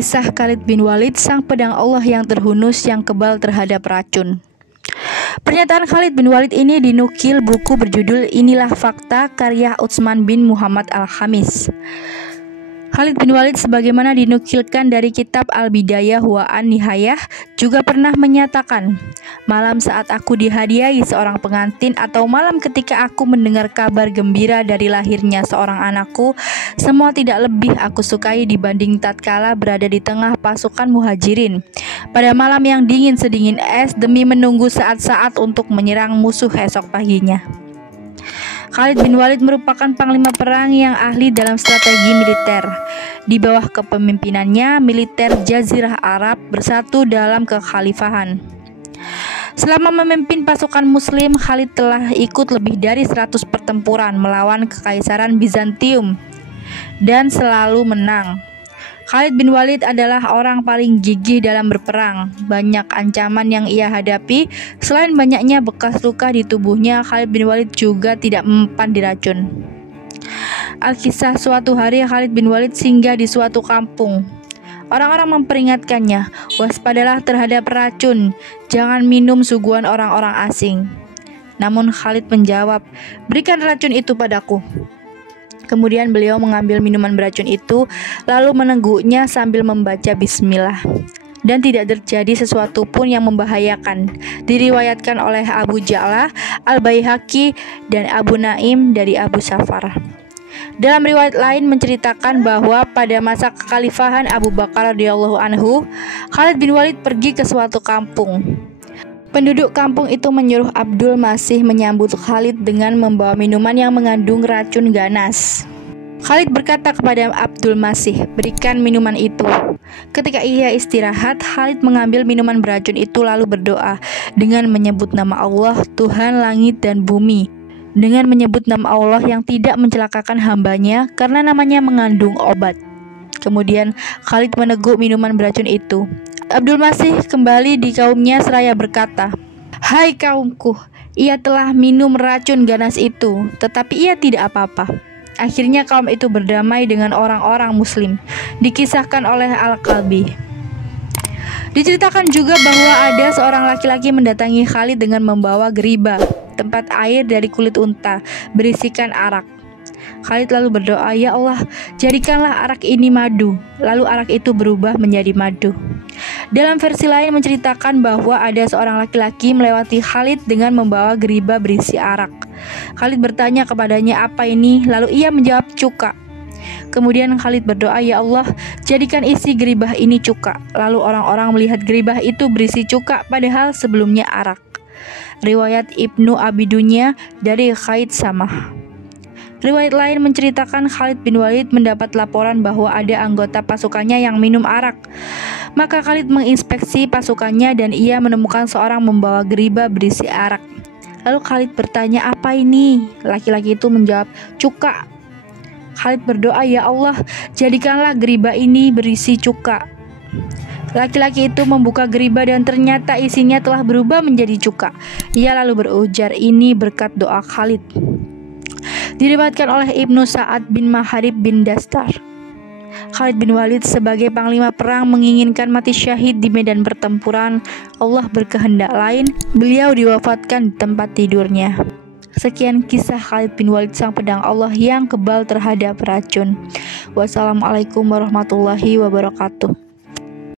Kisah Khalid bin Walid, sang pedang Allah yang terhunus yang kebal terhadap racun. Pernyataan Khalid bin Walid ini dinukil buku berjudul Inilah Fakta karya Utsman bin Muhammad Al-Khamis. Khalid bin Walid sebagaimana dinukilkan dari kitab Al-Bidayah wa An-Nihayah juga pernah menyatakan, malam saat aku dihadiahi seorang pengantin atau malam ketika aku mendengar kabar gembira dari lahirnya seorang anakku, semua tidak lebih aku sukai dibanding tatkala berada di tengah pasukan muhajirin pada malam yang dingin sedingin es demi menunggu saat-saat untuk menyerang musuh esok paginya. Khalid bin Walid merupakan panglima perang yang ahli dalam strategi militer. Di bawah kepemimpinannya, militer Jazirah Arab bersatu dalam kekhalifahan. Selama memimpin pasukan muslim, Khalid telah ikut lebih dari 100 pertempuran melawan kekaisaran Bizantium dan selalu menang. Khalid bin Walid adalah orang paling gigih dalam berperang. Banyak ancaman yang ia hadapi. Selain banyaknya bekas luka di tubuhnya, Khalid bin Walid juga tidak mempan diracun. Alkisah, suatu hari Khalid bin Walid singgah di suatu kampung. Orang-orang memperingatkannya, waspadalah terhadap racun, jangan minum suguhan orang-orang asing. Namun Khalid menjawab, berikan racun itu padaku. Kemudian beliau mengambil minuman beracun itu, lalu menengguknya sambil membaca bismillah. Dan tidak terjadi sesuatu pun yang membahayakan. Diriwayatkan oleh Abu Ja'lah, Al-Baihaqi, dan Abu Naim dari Abu Safar. Dalam riwayat lain menceritakan bahwa pada masa kekhalifahan Abu Bakar radhiyallahu anhu, Khalid bin Walid pergi ke suatu kampung. Penduduk kampung itu menyuruh Abdul Masih menyambut Khalid dengan membawa minuman yang mengandung racun ganas. Khalid berkata kepada Abdul Masih, berikan minuman itu. Ketika ia istirahat, Khalid mengambil minuman beracun itu lalu berdoa dengan menyebut nama Allah, Tuhan langit dan bumi, dengan menyebut nama Allah yang tidak mencelakakan hambanya karena namanya mengandung obat. Kemudian Khalid meneguk minuman beracun itu. Abdul Masih kembali di kaumnya seraya berkata, hai kaumku, ia telah minum racun ganas itu, tetapi ia tidak apa-apa. Akhirnya kaum itu berdamai dengan orang-orang muslim. Dikisahkan oleh Al-Kalbi. Diceritakan juga bahwa ada seorang laki-laki mendatangi Khalid dengan membawa geriba, tempat air dari kulit unta, berisikan arak. Khalid lalu berdoa, ya Allah, jadikanlah arak ini madu. Lalu arak itu berubah menjadi madu. Dalam versi lain menceritakan bahwa ada seorang laki-laki melewati Khalid dengan membawa geriba berisi arak. Khalid bertanya kepadanya, apa ini? Lalu ia menjawab, cuka. Kemudian Khalid berdoa, ya Allah, jadikan isi geribah ini cuka. Lalu orang-orang melihat geribah itu berisi cuka padahal sebelumnya arak. Riwayat Ibnu Abi Dunya dari Khalid Samah. Riwayat lain menceritakan Khalid bin Walid mendapat laporan bahwa ada anggota pasukannya yang minum arak. Maka Khalid menginspeksi pasukannya dan ia menemukan seorang membawa geriba berisi arak. Lalu Khalid bertanya, apa ini? Laki-laki itu menjawab, cuka. Khalid berdoa, ya Allah, jadikanlah geriba ini berisi cuka. Laki-laki itu membuka geriba dan ternyata isinya telah berubah menjadi cuka. Ia lalu berujar, ini berkat doa Khalid. Diriwayatkan oleh Ibnu Sa'ad bin Maharib bin Dastar. Khalid bin Walid sebagai panglima perang menginginkan mati syahid di medan pertempuran. Allah berkehendak lain, beliau diwafatkan di tempat tidurnya. Sekian kisah Khalid bin Walid, sang pedang Allah yang kebal terhadap racun. Wassalamualaikum warahmatullahi wabarakatuh.